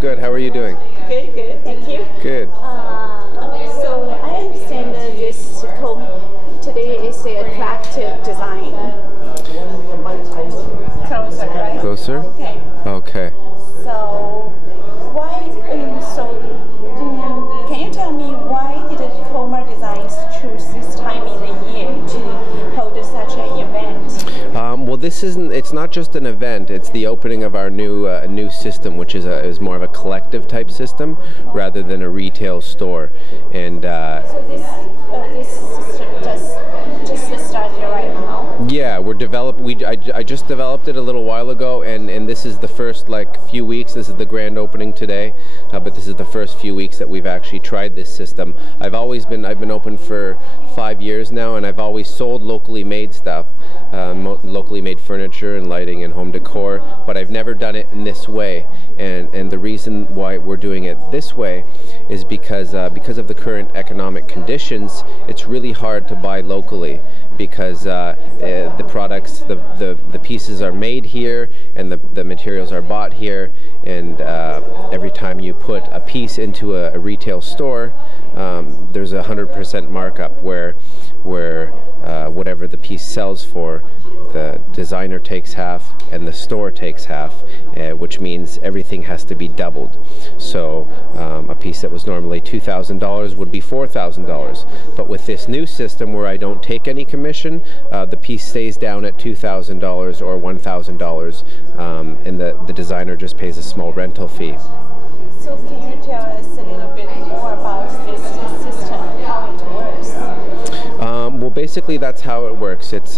good. How are you doing? Good, good. Thank you. Good. So I understand that this today is the attractive design. Closer, right? Closer? Okay. Okay. So why? Can you tell me why did KOMA Designs choose this time in the year to hold such an event? Well, it's not just an event, it's the opening of our new system, which is more of a collective type system rather than a retail store. And so this system just started right now? Yeah, I just developed it a little while ago, and this is the first few weeks. This is the grand opening today, but this is the first few weeks that we've actually tried this system. I've been open for 5 years now, and I've always sold locally made stuff, locally made furniture and lighting and home decor, but I've never done it in this way. And the reason why we're doing it this way is because of the current economic conditions. It's really hard to buy locally because the products, the pieces are made here, and the materials are bought here, and every time you put a piece into a retail store, there's a 100% markup where whatever the piece sells for, the designer takes half and the store takes half, which means everything has to be doubled. So a piece that was normally $2,000 would be $4,000. But with this new system where I don't take any commission, the piece stays down at $2,000 or $1,000, and the designer just pays a small rental fee. So can you tell us a little bit more about this system, how it works? Well, basically that's how it works. It's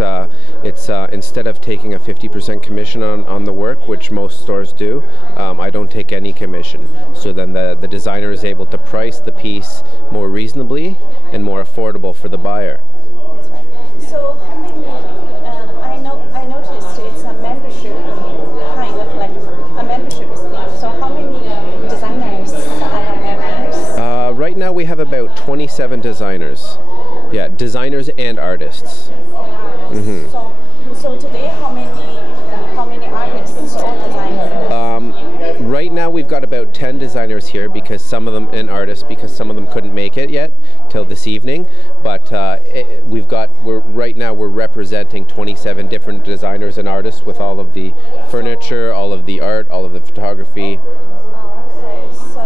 instead of taking a 50% commission on the work, which most stores do, I don't take any commission. So then the designer is able to price the piece more reasonably and more affordable for the buyer. That's right. So how many? I noticed it's a membership, kind of like a membership thing. So how many designers are members? Right now we have about 27 designers. Yeah, designers and artists. Mm-hmm. So today, how many artists or designers? Right now we've got about 10 designers here, because some of them, and artists, because some of them couldn't make it yet till this evening. But right now we're representing 27 different designers and artists with all of the furniture, all of the art, all of the photography. Okay, so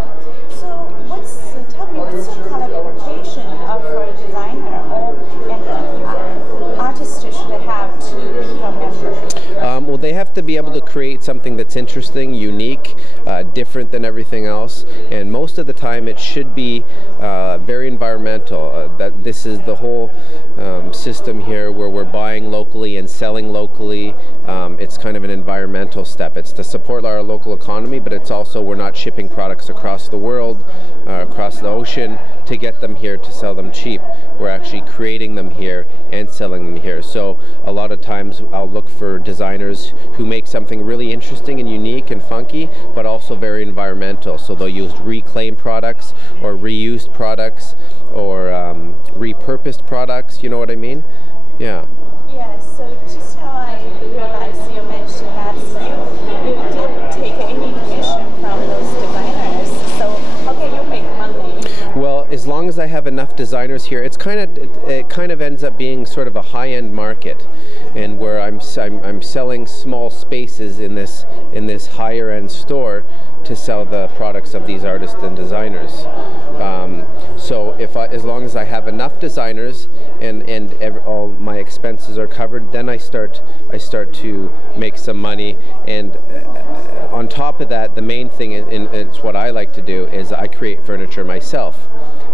tell me what's the qualification of a designer or an artist should have to become a member? Well, they have to be able to create something that's interesting, unique, different than everything else, and most of the time it should be very environmental. That this is the whole system here, where we're buying locally and selling locally. It's kind of an environmental step. It's to support our local economy, but it's also, we're not shipping products across the world, across the ocean, to get them here to sell them cheap. We're actually creating them here and selling them here. So a lot of times I'll look for designers who make something really interesting and unique and funky, but also very environmental. So they'll use reclaimed products or reused products or repurposed products, you know what I mean? Yeah. Yeah, so just how I realized you mentioned that you didn't take any commission from those designers. So how can you make money? Well, as long as I have enough designers here, it kind of ends up being sort of a high-end market, and where I'm selling small spaces in this higher-end store to sell the products of these artists and designers. So as long as I have enough designers and all my expenses are covered, then I start to make some money. And on top of that, the main thing, and it's what I like to do, is I create furniture myself.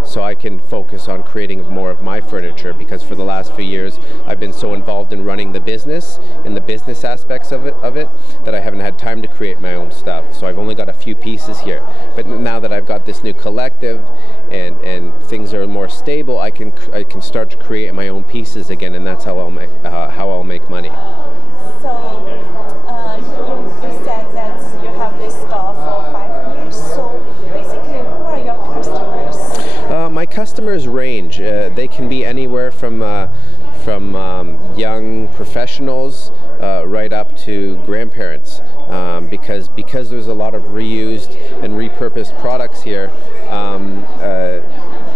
So I can focus on creating more of my furniture, because for the last few years I've been so involved in running the business and the business aspects of it that I haven't had time to create my own stuff. So I've only got a few pieces here. But now that I've got this new collective and things are more stable, I can start to create my own pieces again, and that's how I'll make money. So you said that you have this store for 5 years. So basically, who are your customers? My customers range. They can be anywhere from young professionals right up to grandparents. because there's a lot of reused and repurposed products here.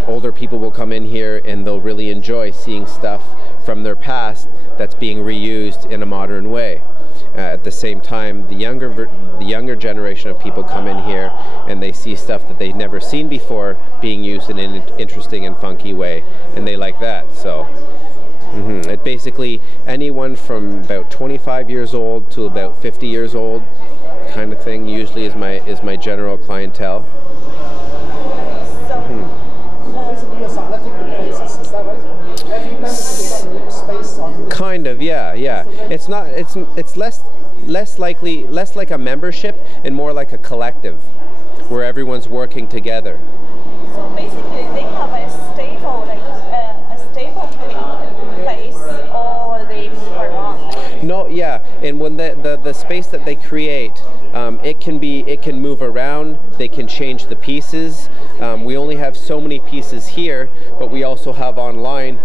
Older people will come in here and they'll really enjoy seeing stuff from their past that's being reused in a modern way. At the same time, the younger generation of people come in here and they see stuff that they've never seen before being used in an interesting and funky way, and they like that. So it basically anyone from about 25 years old to about 50 years old kind of thing usually is my general clientele. Kind of, yeah. It's not. It's less like a membership and more like a collective, where everyone's working together. So basically, they have a stable, place, or they move around. No, yeah, and when the space that they create, it can move around. They can change the pieces. We only have so many pieces here, but we also have online.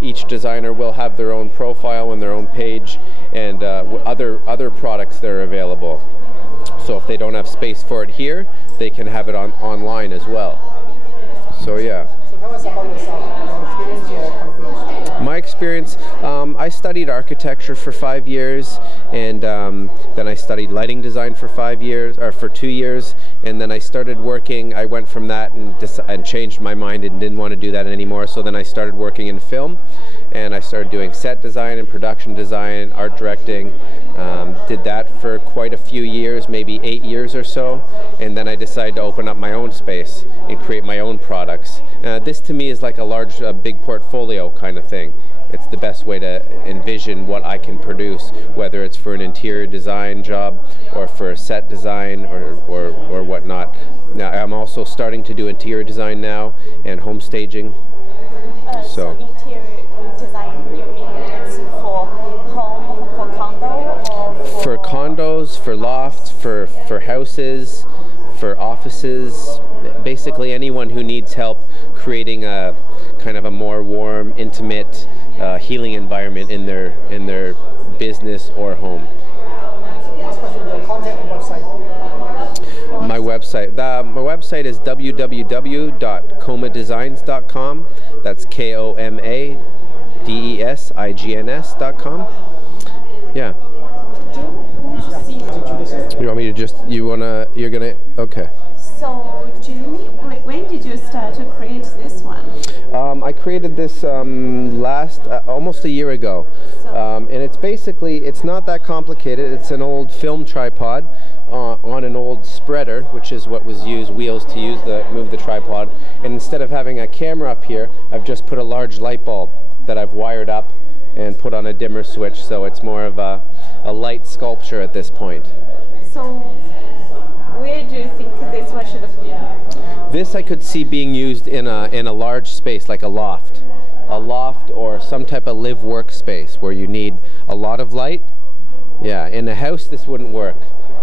Each designer will have their own profile and their own page, and other products that are available. So if they don't have space for it here, they can have it online as well. So yeah. So tell us about yourself, your experience or conclusion. My experience, I studied architecture for 5 years, and then I studied lighting design for 2 years, and then I started working. I went from that and changed my mind and didn't want to do that anymore. So then I started working in film, and I started doing set design and production design, art directing. Did that for quite a few years, maybe 8 years or so, and then I decided to open up my own space and create my own products. This to me is like a big portfolio kind of thing. It's the best way to envision what I can produce, whether it's for an interior design job or for a set design or whatnot. Now I'm also starting to do interior design now and home staging. So interior design, you mean it's for home, for condo, or for condos, for lofts, for houses, for offices, basically anyone who needs help creating a kind of a more warm, intimate, healing environment in their business or home. Last question, your contact website. My website is www.komadesigns.com. That's KOMADESIGNS.com. Yeah. You want me to okay. So, when did you start to create this one? I created this almost a year ago, and it's not that complicated. It's an old film tripod on an old spreader, which is what was used, wheels to move the tripod. And instead of having a camera up here, I've just put a large light bulb that I've wired up and put on a dimmer switch, so it's more of a light sculpture at this point. So, where do you think this one should be? This I could see being used in a large space, like a loft or some type of live work space where you need a lot of light. Yeah, in a house this wouldn't work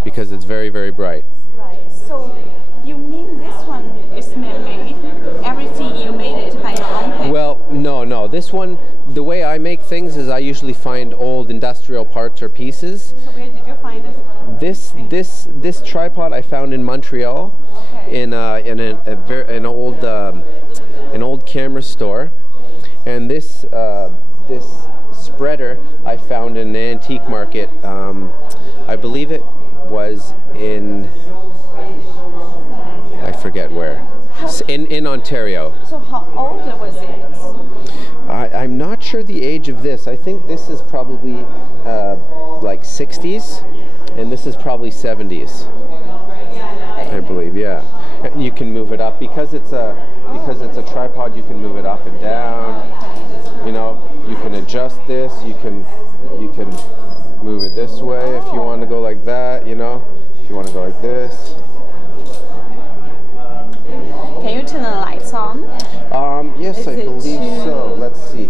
because it's very, very bright. Right. So you mean this one is man-made? Everything you made it by your own hand? Well, no. This one, the way I make things is I usually find old industrial parts or pieces. So where did you find this? This tripod I found in Montreal, okay, in an old camera store, and this spreader I found in an antique market. I believe it was in, I forget where, in Ontario. So how old was it? I'm not sure the age of this. I think this is probably like 60s, and this is probably 70s. I believe, yeah. And you can move it up because it's a tripod. You can move it up and down. You know, you can adjust this. You can move it this way if you want to go like that. You know, if you want to go like this. Can you turn the lights on? Yes, I believe so. Let's see.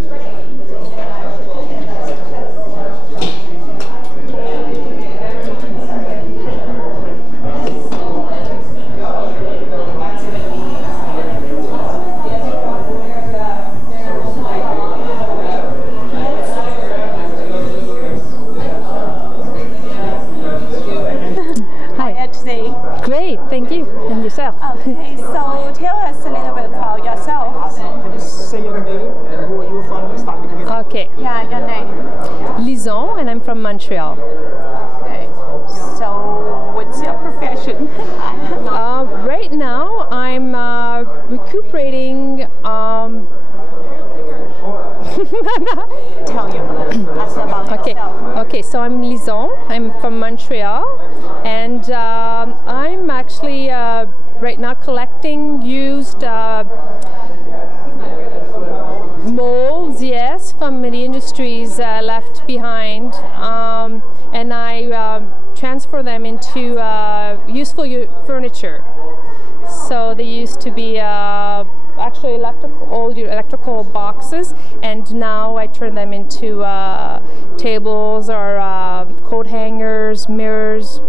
from Montreal. Okay. So what's your profession? Right now, I'm recuperating. Tell us about yourself. Okay. So I'm Lison. I'm from Montreal, and I'm actually right now collecting used molds, yes, from the industries left behind, and I transfer them into useful furniture. So they used to be actually old electrical boxes, and now I turn them into tables or coat hangers, mirrors.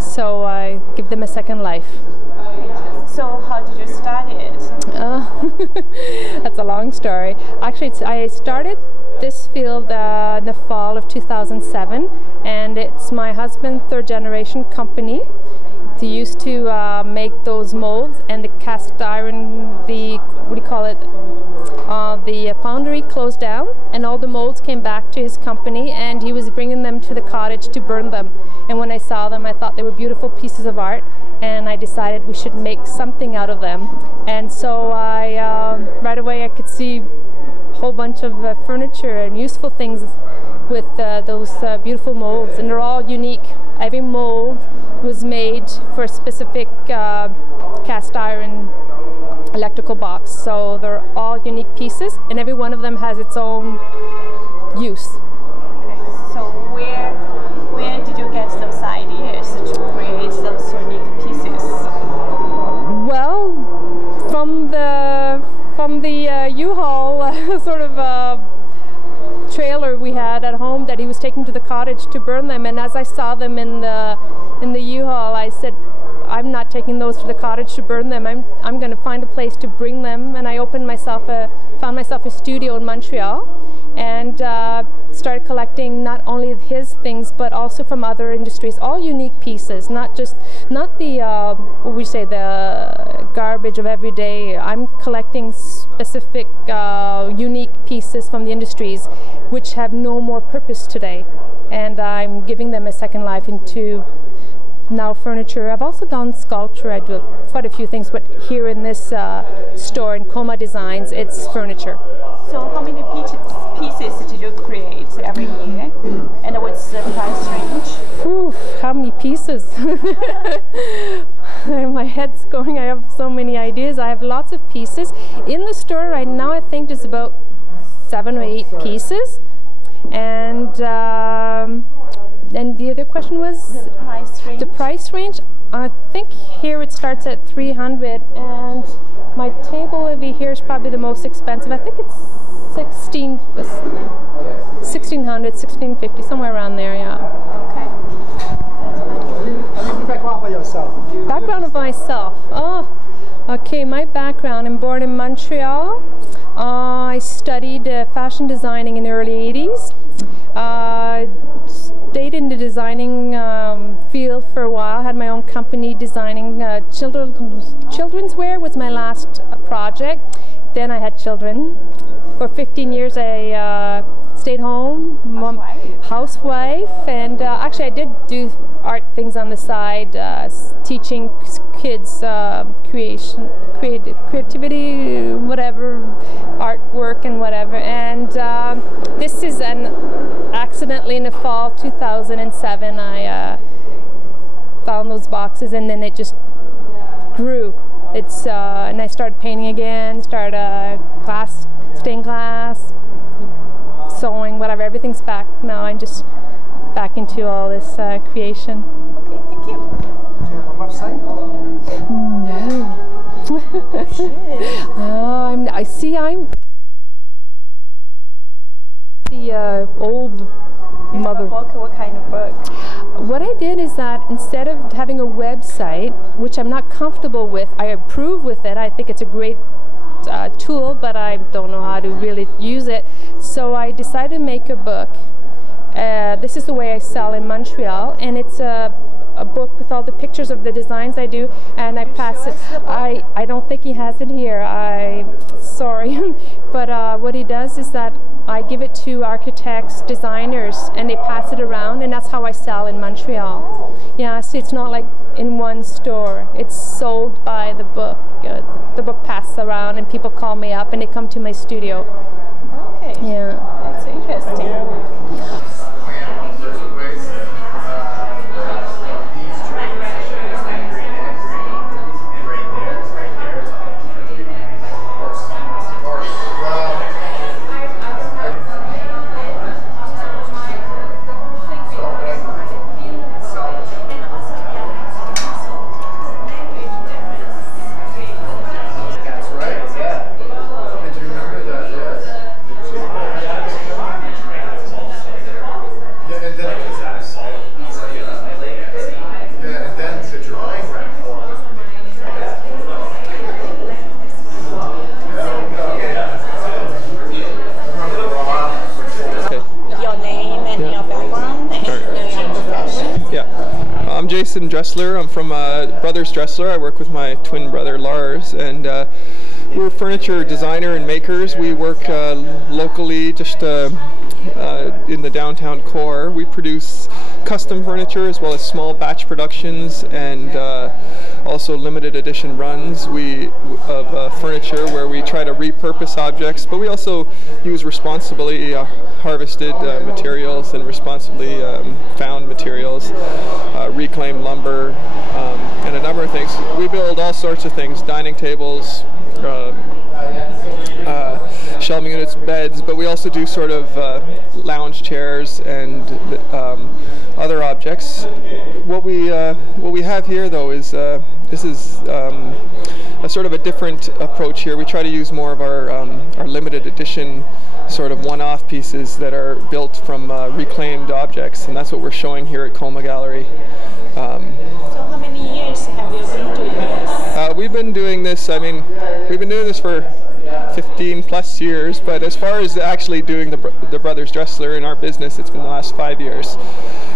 So I give them a second life. So how did you start it? That's a long story. Actually, I started this field in the fall of 2007, and it's my husband's third generation company. They used to make those molds and the cast iron, the foundry closed down, and all the molds came back to his company, and he was bringing them to the cottage to burn them. And when I saw them, I thought they were beautiful pieces of art, and I decided we should make something out of them. And so right away I could see a whole bunch of furniture and useful things with those beautiful molds, and they're all unique. Every mold was made for a specific cast iron electrical box, so they're all unique pieces, and every one of them has its own use. Okay. So where did you get those ideas to create those unique pieces? Well, from the U-Haul sort of trailer we had at home that he was taking to the cottage to burn them, and as I saw them in the U-Haul, I said, I'm not taking those to the cottage to burn them. I'm going to find a place to bring them, and I found myself a studio in Montreal, and started collecting not only his things but also from other industries, all unique pieces, not the what we say, the garbage of every day. I'm collecting specific unique pieces from the industries which have no more purpose today, and I'm giving them a second life into now furniture. I've also done sculpture. I do quite a few things, but here in this store in KOMA Designs, it's furniture. So how many pieces did you create every year, and what's the price range? Ooh, how many pieces? My head's going. I have so many ideas. I have lots of pieces. In the store right now, I think there's about 7 or 8 pieces. And the other question was? The price range. The price range? I think here it starts at 300, and my table over here is probably the most expensive. I think it's 1600, 1650, somewhere around there, yeah. Okay. Background about yourself. Background of myself. Oh, okay. My background. I'm born in Montreal. I studied fashion designing in the early 80s. Stayed in the designing field for a while. Had my own company designing children's wear was my last project. Then I had children. For 15 years I stayed home, housewife, and actually I did do art things on the side, teaching kids creativity, whatever, artwork and whatever. And this is accidentally in the fall 2007 I found those boxes, and then it just grew. And I started painting again, started stained glass, sewing, whatever. Everything's back now. I'm just back into all this creation. Okay, thank you. Do you have a website? No. I'm the old mother. What kind of book? What I did is that instead of having a website, which I'm not comfortable with, I approve with it. I think it's a great tool, but I don't know how to really use it. So I decided to make a book. This is the way I sell in Montreal, and it's a book with all the pictures of the designs I do, and I pass it. I don't think he has it here. Sorry, but what he does is that I give it to architects, designers, and they pass it around, and that's how I sell in Montreal. Yeah, so it's not like in one store. It's sold by the book. The book passes around, and people call me up, and they come to my studio. Okay. Yeah. That's interesting. Dressler. I'm from Brothers Dressler. I work with my twin brother Lars, and we're furniture designer and makers. We work locally, just in the downtown core. We produce custom furniture as well as small batch productions, and also limited edition runs of furniture where we try to repurpose objects, but we also use responsibly harvested materials and responsibly found materials, reclaimed lumber, and a number of things. We build all sorts of things: dining tables, shelving units, beds, but we also do sort of lounge chairs and other objects. What we have here, though, is this is a sort of a different approach here. We try to use more of our limited edition sort of one-off pieces that are built from reclaimed objects, and that's what we're showing here at KOMA Gallery. So how many years have you been doing this? We've been doing this, I mean, we've been doing this for 15 plus years, but as far as actually doing the Brothers Dressler in our business, it's been the last 5 years.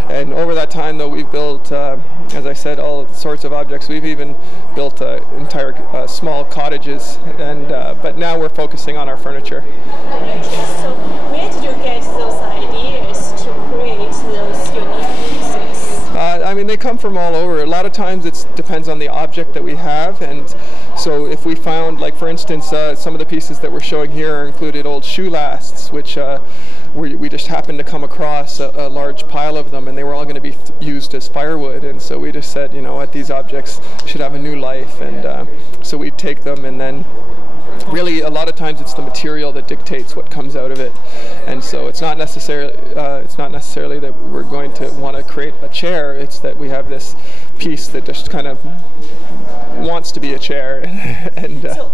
And over that time, though, we've built, as I said, all sorts of objects. We've even built entire small cottages, and but now we're focusing on our furniture. So where did you get those ideas to create those unique pieces? I mean, they come from all over. A lot of times it depends on the object that we have, and so if we found, like for instance, some of the pieces that we're showing here included old shoe lasts, which we just happened to come across a large pile of them, and they were all going to be used as firewood, and so we just said, you know what, these objects should have a new life, and so we take them, and then really a lot of times it's the material that dictates what comes out of it, and so it's not necessarily that we're going to want to create a chair. It's that we have this piece that just kind of wants to be a chair. And so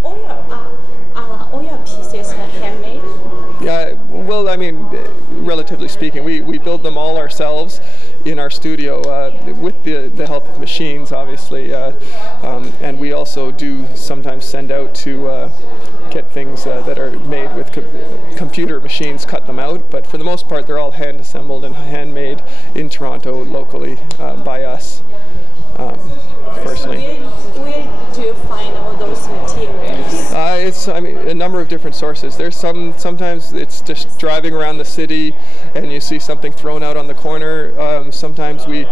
all your pieces are handmade? Yeah, well, I mean, relatively speaking, we build them all ourselves in our studio with the help of machines, obviously, and we also do sometimes send out to get things that are made with computer machines, cut them out, but for the most part they're all hand assembled and handmade in Toronto locally by us personally. Where do you find all those materials? It's, I mean, a number of different sources. There's sometimes it's just driving around the city and you see something thrown out on the corner. Sometimes we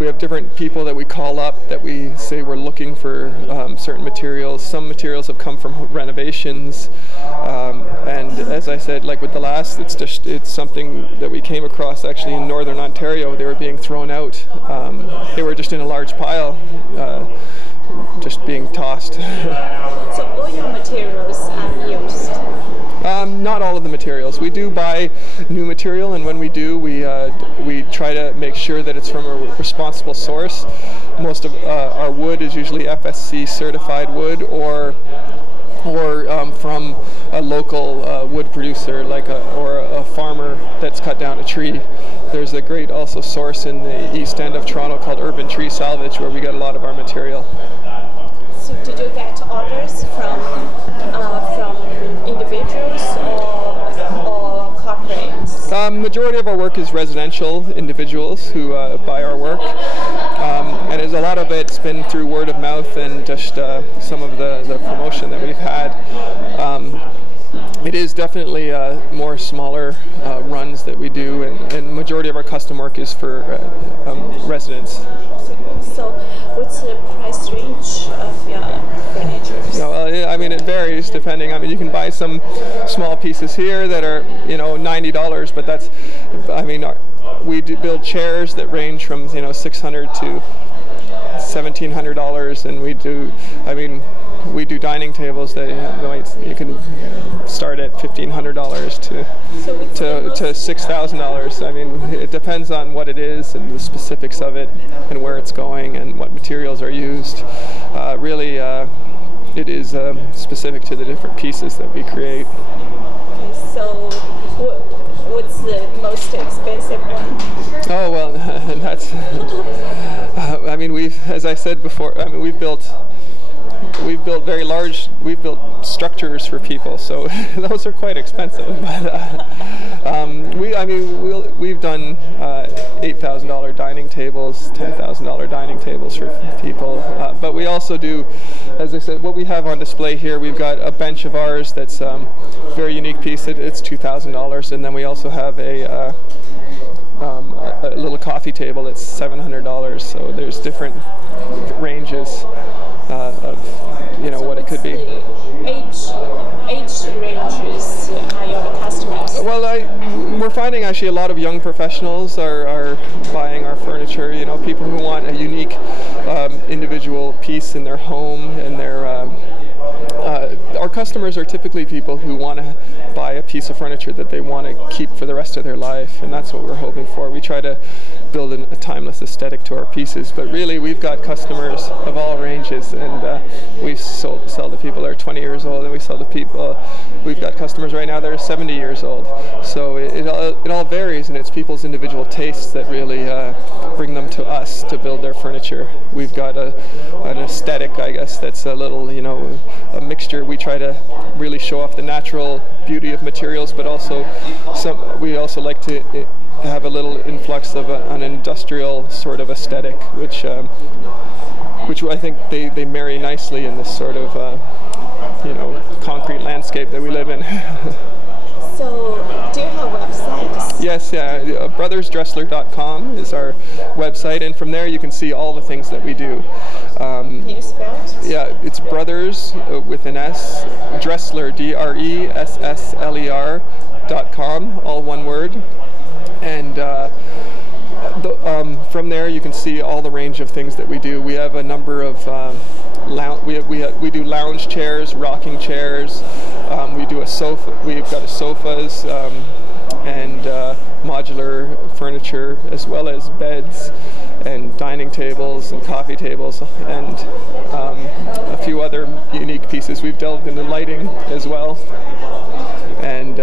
have different people that we call up that we say we're looking for certain materials. Some materials have come from renovations, and as I said, like with the last, it's something that we came across actually in northern Ontario. They were being thrown out. They were just in a large pile, just being tossed. So all your materials are used? Not all of the materials. We do buy new material, and when we do, we try to make sure that it's from a responsible source. Most of our wood is usually FSC certified wood, or from a local wood producer, like or a farmer that's cut down a tree. There's a great also source in the east end of Toronto called Urban Tree Salvage, where we get a lot of our material. So did you get orders from individuals or corporates? Majority of our work is residential individuals who buy our work, and a lot of it's been through word of mouth and just some of the promotion that we've had. It is definitely more smaller runs that we do, and majority of our custom work is for residents. So, what's the price range of your furniture? Well, I mean, it varies depending. I mean, you can buy some small pieces here that are, $90, but that's, I mean, we do build chairs that range from, $600 to $1,700, and we do dining tables that you can start at $1,500 to $6,000. I mean, it depends on what it is and the specifics of it and where it's going and what materials are used. Really, it is specific to the different pieces that we create. Okay, so what's the most expensive one? Oh well, that's. I mean, as I said before, I mean, we've built very large. We've built structures for people, so those are quite expensive. But we've done $8,000 dining tables, $10,000 dining tables for people. But we also do, as I said, what we have on display here. We've got a bench of ours that's a very unique piece. It's $2,000, and then we also have a little coffee table that's $700. So there's different ranges of what it could be. Age ranges are your customers? Well, we're finding actually a lot of young professionals are buying our furniture. People who want a unique individual piece in their home, and our customers are typically people who want to buy a piece of furniture that they want to keep for the rest of their life, and that's what we're hoping for. We try to build a timeless aesthetic to our pieces, but really we've got customers of all ranges, and we sell to people that are 20 years old, and we sell to people, we've got customers right now that are 70 years old. So it all varies, and it's people's individual tastes that really bring them to us to build their furniture. We've got an aesthetic, I guess, that's a little, a mixture. We try to really show off the natural beauty of materials, but also we also like to have a little influx of an industrial sort of aesthetic, which I think they marry nicely in this sort of concrete landscape that we live in. So, do you have websites? Yes, brothersdressler.com is our website, and from there you can see all the things that we do. Can you spell it? Yeah, it's Brothers with an S, Dressler, DRESSLER.com, all one word. And from there you can see all the range of things that we do. We have a number of we do lounge chairs, rocking chairs. We do we've got sofas and modular furniture, as well as beds and dining tables and coffee tables, and a few other unique pieces. We've delved into lighting as well, and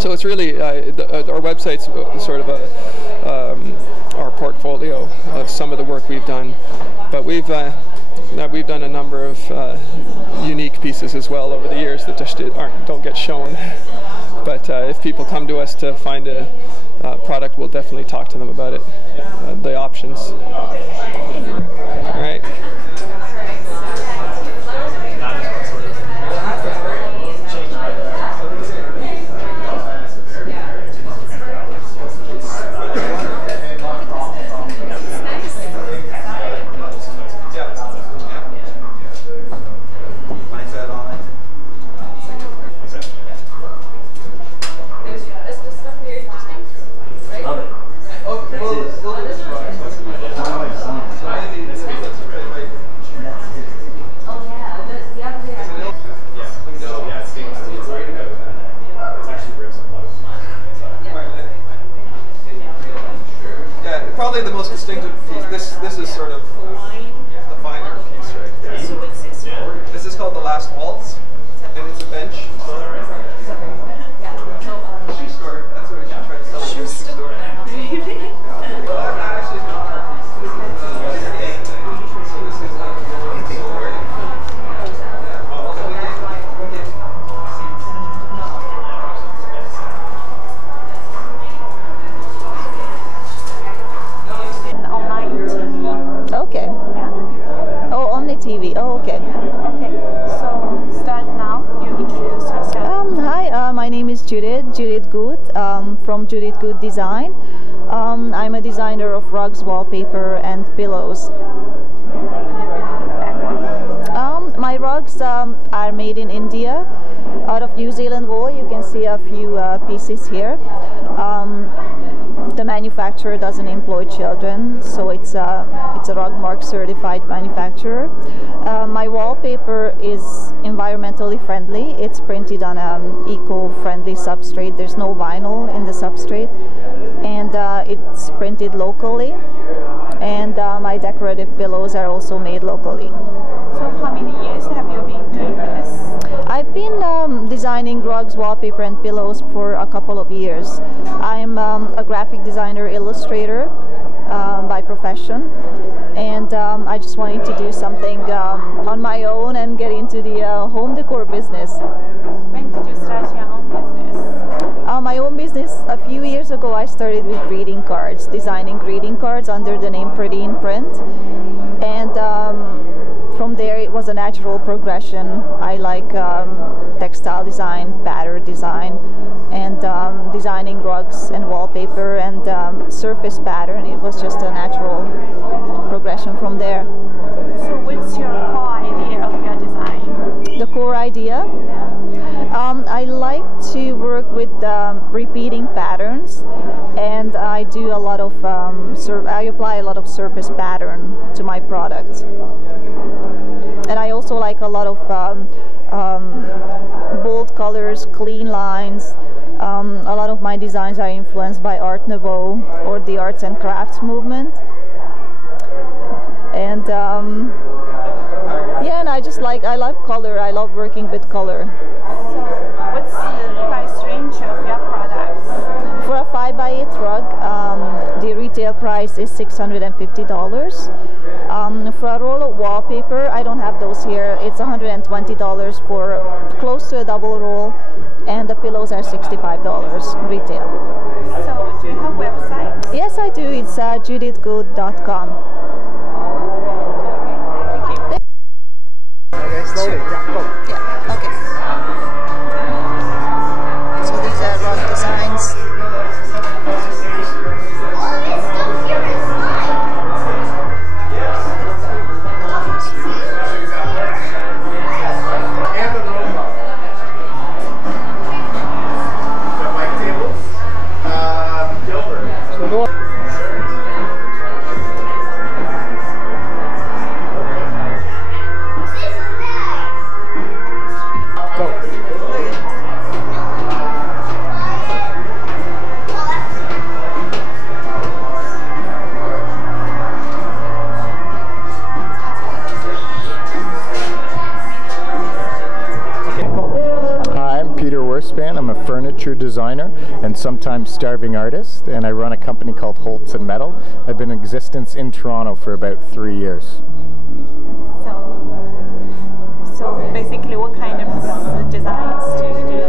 so it's really our website's sort of our portfolio of some of the work we've done, but we've done a number of unique pieces as well over the years that just don't get shown. But if people come to us to find a product, we'll definitely talk to them about it, the options. All right. Love it. name is Judith Good, from Judith Good Design. I'm a designer of rugs, wallpaper, and pillows. My rugs are made in India, out of New Zealand wool. You can see a few pieces here. The manufacturer doesn't employ children, so it's a Rug Mark certified manufacturer. My wallpaper is environmentally friendly. It's printed on an eco-friendly substrate. There's no vinyl in the substrate, and it's printed locally. And my decorative pillows are also made locally. So how many years have you been doing this? I've been designing rugs, wallpaper, and pillows for a couple of years. I'm a graphic designer, illustrator by profession, and I just wanted to do something on my own and get into the home decor business. When did you start your own business? My own business, a few years ago, I started with greeting cards, designing greeting cards under the name Pretty in Print, and from there it was a natural progression. I like textile design, pattern design, and designing rugs and wallpaper and surface pattern. It was just a natural progression from there. So what's your core idea of your design? The core idea? I like to work with repeating patterns, and I do a lot of I apply a lot of surface pattern to my products. And I also like a lot of bold colors, clean lines. A lot of my designs are influenced by Art Nouveau or the arts and crafts movement. And yeah, and I love color. I love working with color. So what's the price range of your products? For a 5x8 rug, the retail price is $650. For a roll of wallpaper, I don't have those here. It's $120 for close to a double roll, and the pillows are $65 retail. So do you have a website? Yes, I do. It's judithgood.com. Okay, slowly. Yeah, go. Yeah, okay. So these are rug designs. I'm a furniture designer and sometimes starving artist, and I run a company called Holtz and Metal. I've been in existence in Toronto for about 3 years. So basically, what kind of designs do you do?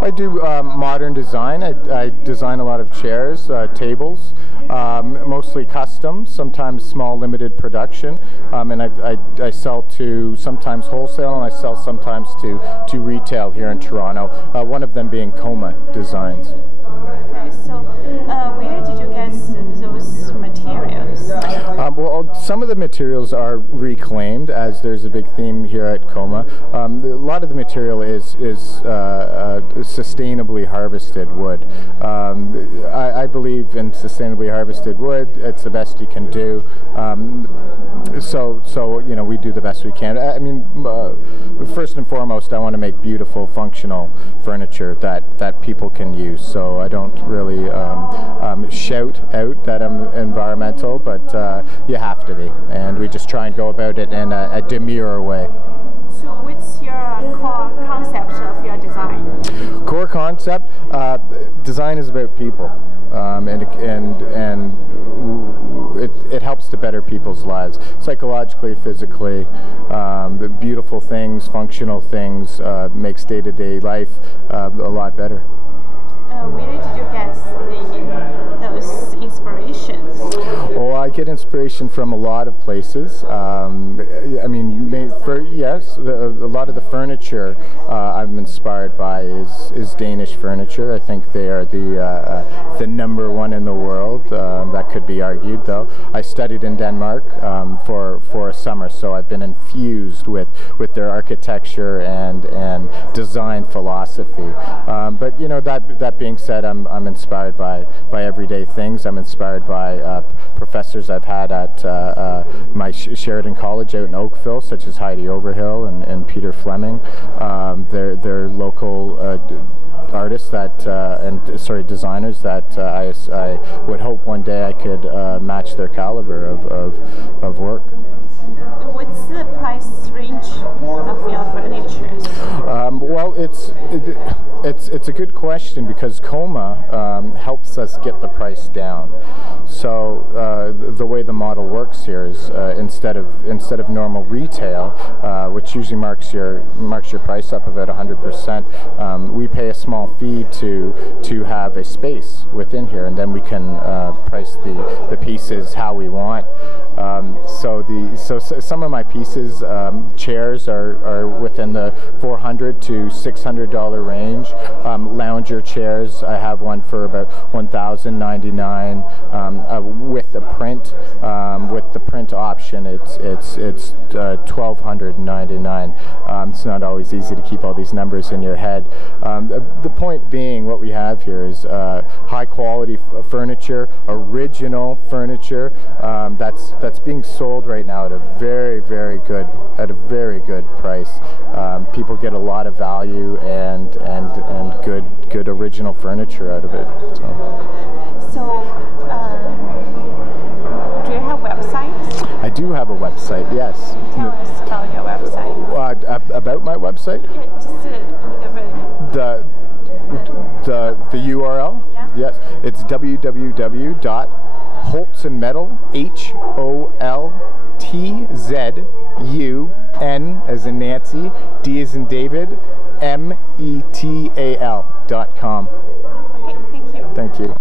I do modern design. I design a lot of chairs, tables, mostly custom, sometimes small limited production, and I sell to sometimes wholesale, and I sell sometimes to retail here in Toronto, one of them being KOMA Designs. Okay, so where did you get those materials? Well, some of the materials are reclaimed, as there's a big theme here at KOMA. A lot of the material is sustainably harvested wood. I believe in sustainably harvested wood. It's the best you can do. So you know, we do the best we can. I mean, first and foremost, I want to make beautiful, functional furniture that people can use. So I don't really shout out that I'm environmental, but you have to be, and we just try and go about it in a demure way. So what's your core concept of your design? Core concept, design is about people, and it helps to better people's lives, psychologically, physically. The beautiful things, functional things, makes day-to-day life a lot better. Where did you get those inspirations? Oh, I get inspiration from a lot of places. I mean, yes, a lot of the furniture I'm inspired by is Danish furniture. I think they are the number one in the world. That could be argued, though. I studied in Denmark for a summer, so I've been infused with their architecture and design philosophy. But you know, that being said, I'm inspired by everyday things. I'm inspired by professors I've had at my Sheridan College out in Oakville, such as Heidi Overhill and Peter Fleming. They're local artists designers that I would hope one day I could match their caliber of work. What's the price range of your furniture? Well, it's a good question, because KOMA helps us get the price down. So the way the model works here is instead of normal retail, which usually marks your price up about 100%, we pay a small fee to have a space within here, and then we can price the pieces how we want. So some of my pieces, chairs are within the $400 to $600 range. Lounger chairs, I have one for about $1,099 with the print. With the print option, it's $1,299. It's not always easy to keep all these numbers in your head. The point being, what we have here is high quality furniture, original furniture that's being sold right now at a very good price. People get a lot of value and good original furniture out of it. So do you have a website? I do have a website, yes. Tell us about your website. About my website? The URL? Yeah. Yes, it's www.holtzunmetal, HOLTZUN as in Nancy, D as in David, METAL.com. Okay, thank you. Thank you.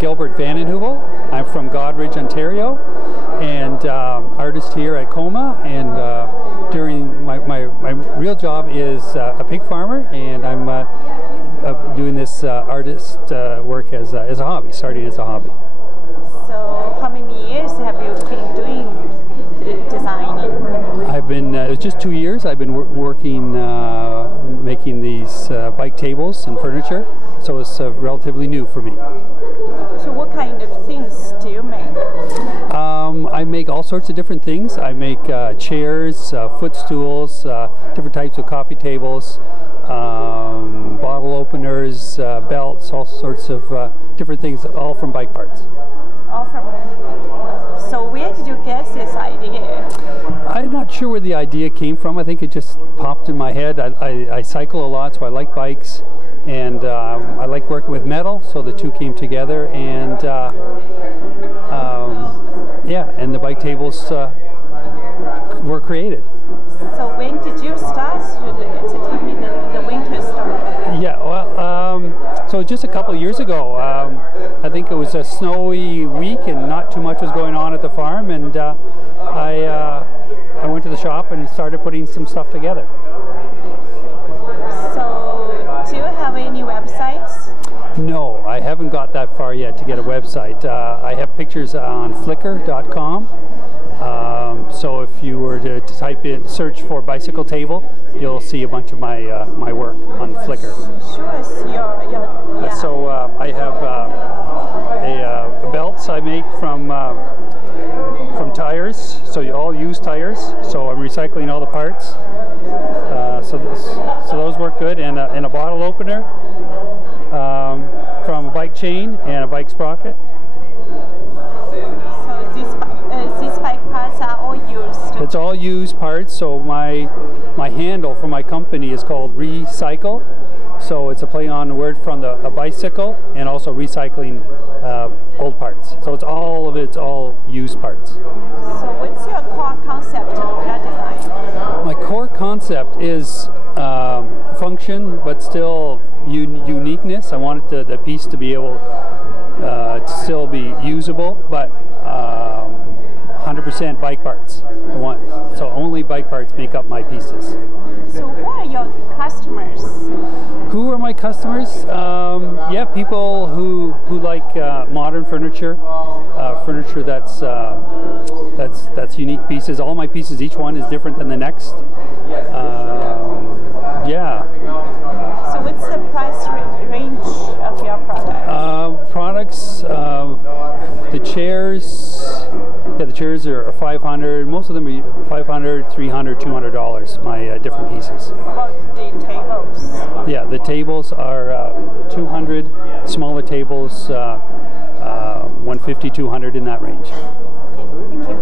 Gilbert Vandenheuvel. I'm from Godridge, Ontario, and artist here at KOMA. And during my real job is a pig farmer, and I'm doing this artist work as a hobby, starting as a hobby. So how many years have you been doing designing? I've been, it's just 2 years. I've been working, making these bike tables and furniture, so it's relatively new for me. So what kind of things do you make? I make all sorts of different things. I make chairs, footstools, different types of coffee tables, bottle openers, belts, all sorts of different things, all from bike parts. All from. So where did you get this idea? I'm not sure where the idea came from. I think it just popped in my head. I cycle a lot, so I like bikes, and I like working with metal, so the two came together, and yeah, and the bike tables were created. So when did you start to do it? Tell me the winter story. Yeah, well, so just a couple of years ago, I think it was a snowy week and not too much was going on at the farm, and I went to the shop and started putting some stuff together. So do you have any websites? No, I haven't got that far yet to get a website. I have pictures on Flickr.com. So if you were to type in, search for bicycle table, you'll see a bunch of my my work on Flickr. Sure, so yeah. So I have belts I make from tires, so all used tires. So I'm recycling all the parts. So those work good, and a bottle opener from a bike chain and a bike sprocket. So these bike parts are all used? It's all used parts, so my handle for my company is called Recycle. So it's a play on the word from a bicycle and also recycling old parts. So it's all used parts. So what's your core concept of your design? My core concept is function, but still uniqueness. I wanted the piece to be able to still be usable, but 100% bike parts. So only bike parts make up my pieces. So who are your customers? Who are my customers? Yeah, people who like modern furniture, furniture that's unique pieces. All my pieces, each one is different than the next. Yeah. So what's the price range of your product? Products, the chairs. Yeah, the chairs are $500. Most of them are $500, $300, $200. My different pieces. About the tables? Yeah, the tables are $200. Smaller tables, $150, $200 in that range. Thank you.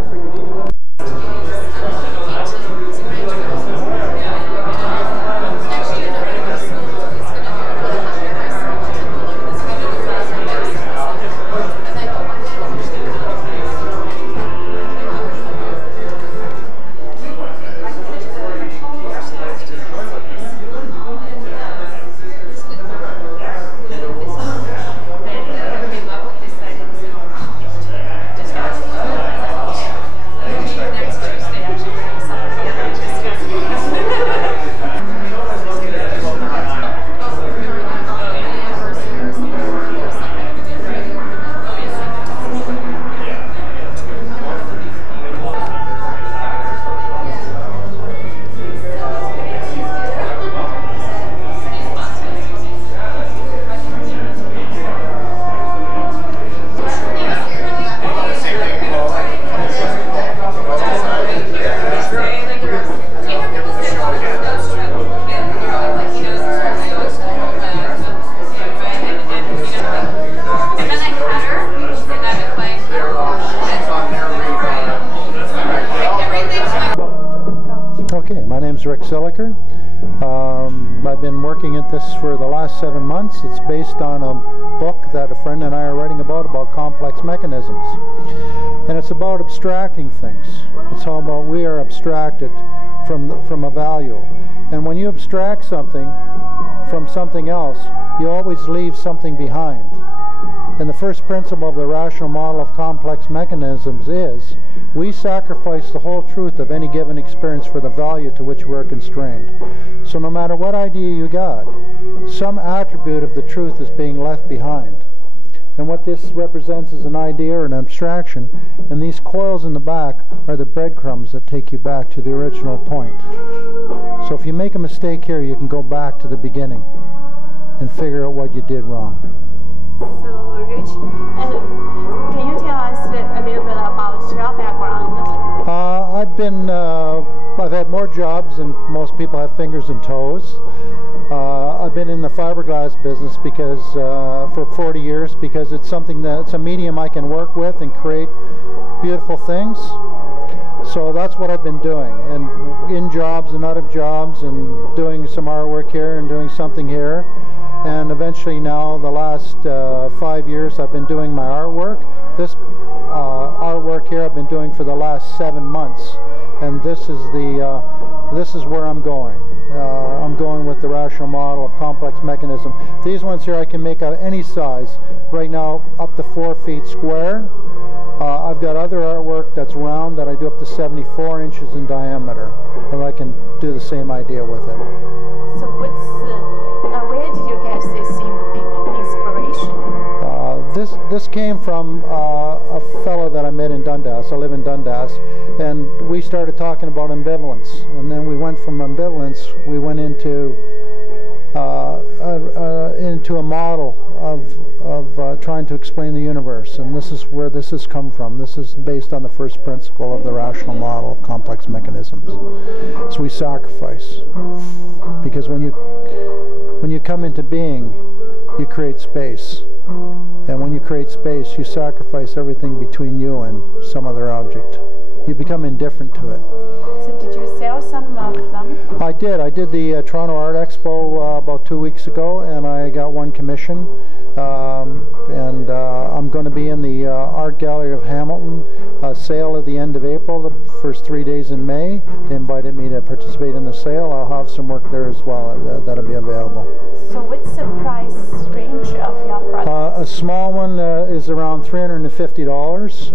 I've been working at this for the last 7 months. It's based on a book that a friend and I are writing about complex mechanisms. And it's about abstracting things. It's all about we are abstracted from a value. And when you abstract something from something else, you always leave something behind. And the first principle of the rational model of complex mechanisms is we sacrifice the whole truth of any given experience for the value to which we're constrained. So no matter what idea you got, some attribute of the truth is being left behind. And what this represents is an idea or an abstraction, and these coils in the back are the breadcrumbs that take you back to the original point. So if you make a mistake here, you can go back to the beginning and figure out what you did wrong. So, Rich, can you tell us a little bit about your background? I've had more jobs than most people have fingers and toes. I've been in the fiberglass business because for 40 years because it's something that's a medium I can work with and create beautiful things. So that's what I've been doing, and in jobs and out of jobs, and doing some artwork here and doing something here. And eventually now, the last 5 years, I've been doing my artwork. This artwork here I've been doing for the last 7 months, and this is where I'm going. I'm going with the rational model of complex mechanism. These ones here I can make out any size. Right now, up to 4 feet square. I've got other artwork that's round that I do up to 74 inches in diameter, and I can do the same idea with it. So where did you get this inspiration? This came from a fellow that I met in Dundas. I live in Dundas, and we started talking about ambivalence, and then we went from ambivalence, we went into a model of trying to explain the universe, and this is where this has come from. This is based on the first principle of the rational model of complex mechanisms. So we sacrifice, because when you come into being, you create space, and when you create space, you sacrifice everything between you and some other object. You become indifferent to it. So did you sell some of them? I did. I did the Toronto Art Expo about 2 weeks ago, and I got one commission. I'm going to be in the Art Gallery of Hamilton sale at the end of April, the first 3 days in May. They invited me to participate in the sale. I'll have some work there as well that'll be available. So what's the price range of your products? A small one is around $350,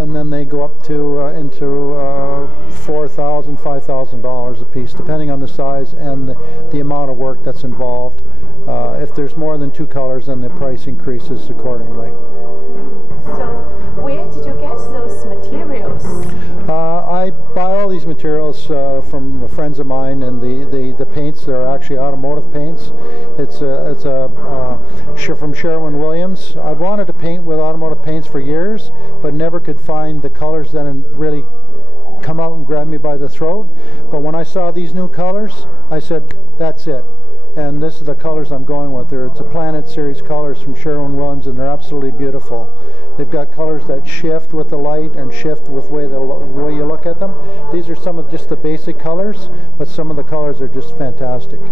and then they go up to into $4,000, $5,000 a piece, depending on the size and the amount of work that's involved. If there's more than 2 colors, then the price increases accordingly. So where did you get those materials? I buy all these materials from friends of mine, and the paints are actually automotive paints. It's from Sherwin-Williams. I've wanted to paint with automotive paints for years, but never could find the colors that really come out and grab me by the throat. But when I saw these new colors, I said, that's it. And this is the colors I'm going with. It's a Planet Series colors from Sherwin-Williams, and they're absolutely beautiful. They've got colors that shift with the light and shift with the way you look at them. These are some of just the basic colors, but some of the colors are just fantastic. Do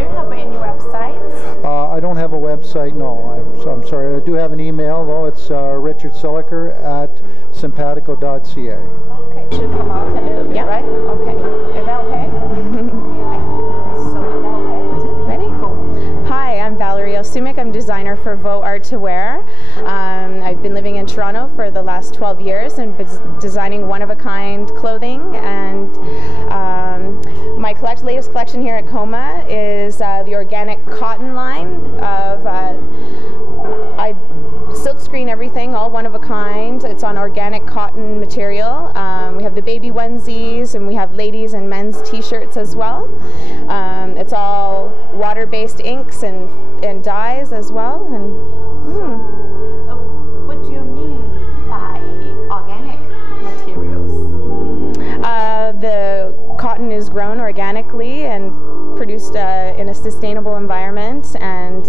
you have any websites? I don't have a website, no. I'm sorry. I do have an email, though. It's richardsiliker@simpatico.ca. Okay, should come out a little bit, right? Okay. Is that okay? Sumik. I'm designer for Vo Art to Wear. I've been living in Toronto for the last 12 years and been designing one-of-a-kind clothing, and my latest collection here at KOMA is the organic cotton line of I silk screen everything, all one of a kind. It's on organic cotton material. We have the baby onesies, and we have ladies and men's t-shirts as well. It's all water-based inks and dyes as well. And what do you mean by organic materials? The cotton is grown organically and produced in a sustainable environment, and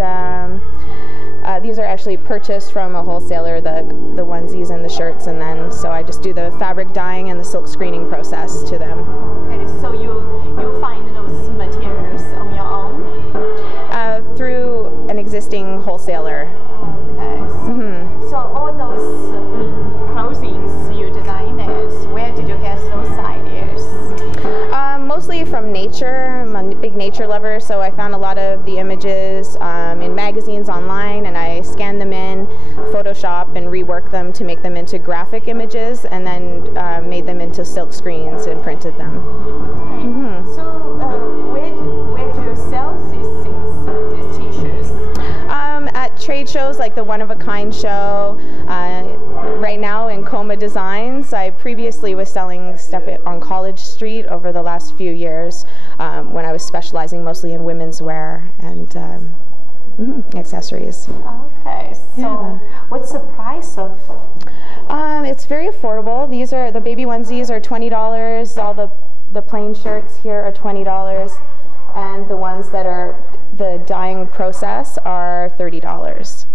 these are actually purchased from a wholesaler, the onesies and the shirts, and then so I just do the fabric dyeing and the silk screening process to them. Okay, so you find those materials on your own? Through an existing wholesaler. Okay, so all those clothing you designed, where did you get those ideas? Mostly from nature. I'm a big nature lover, so I found a lot of the images in magazines online, and I scanned them in Photoshop and reworked them to make them into graphic images, and then made them into silk screens and printed them. Okay. So where do you sell these things, these t-shirts? At trade shows like the One of a Kind show, right now in KOMA Designs. I previously was selling stuff on College Street over the last few years when I was specializing mostly in women's wear and accessories. Okay, so what's the price of? It's very affordable. These are the baby onesies are $20. All the plain shirts here are $20, and the ones that are the dyeing process are $30. Okay.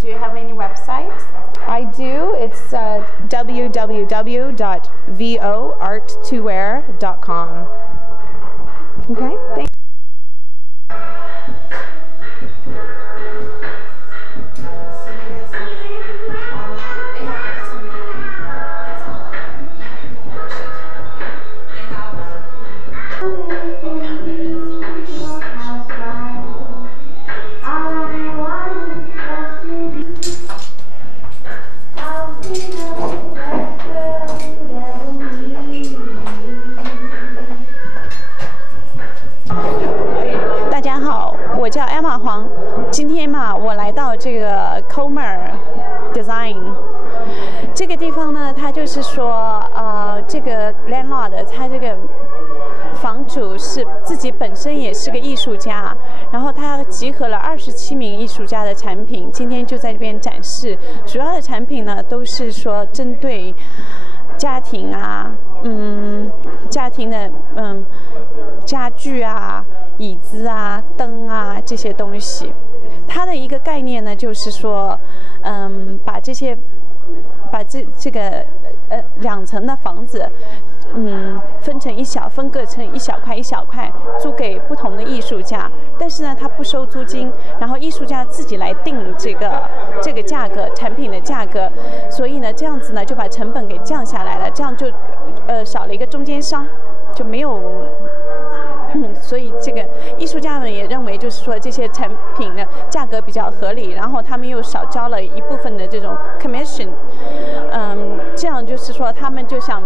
Do you have any websites? I do. It's www.voart2wear.com. Okay, thank you. 我叫 Emma 黄，今天嘛，我来到这个 KOMA Design 这个地方呢，它就是说，这个 landlord 他这个房主是自己本身也是个艺术家，然后他集合了27名艺术家的产品，今天就在这边展示。主要的产品呢，都是说针对家庭啊，家庭的家具啊、椅子啊、灯啊这些东西。它的一个概念呢，就是说，把这个2层的房子，分割成一小块一小块，租给不同的艺术家。但是呢，他不收租金，然后艺术家自己来定这个价格，产品的价格。所以呢，这样子呢，就把成本给降下来了，这样就少了一个中间商，就没有。所以这个艺术家们也认为，就是说这些产品的价格比较合理，然后他们又少交了一部分的这种 commission， 这样就是说他们就想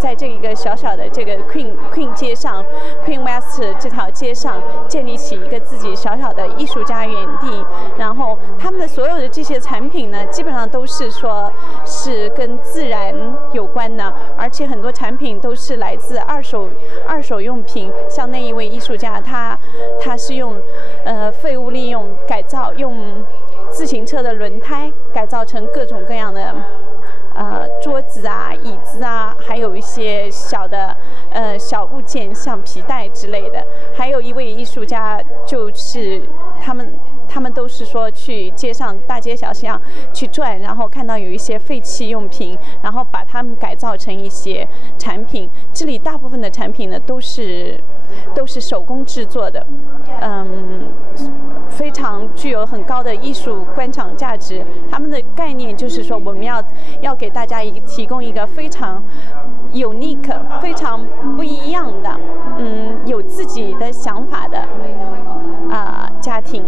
在这一个小小的这个 Queen 街上 ，Queen West 这条街上建立起一个自己小小的艺术家园地，然后他们的所有的这些产品呢，基本上都是说是跟自然有关的，而且很多产品都是来自二手用品，像那一位艺术家，他是用废物利用改造，用自行车的轮胎改造成各种各样的桌子啊、椅子啊，还有一些小的小物件，像皮带之类的。还有一位艺术家，就是他们都是说去街上大街小巷去转，然后看到有一些废弃用品，然后把它们改造成一些产品。这里大部分的产品呢都是手工制作的，非常具有很高的艺术观赏价值。他们的概念就是说，我们要给大家提供一个非常 unique、非常不一样的，有自己的想法的家庭。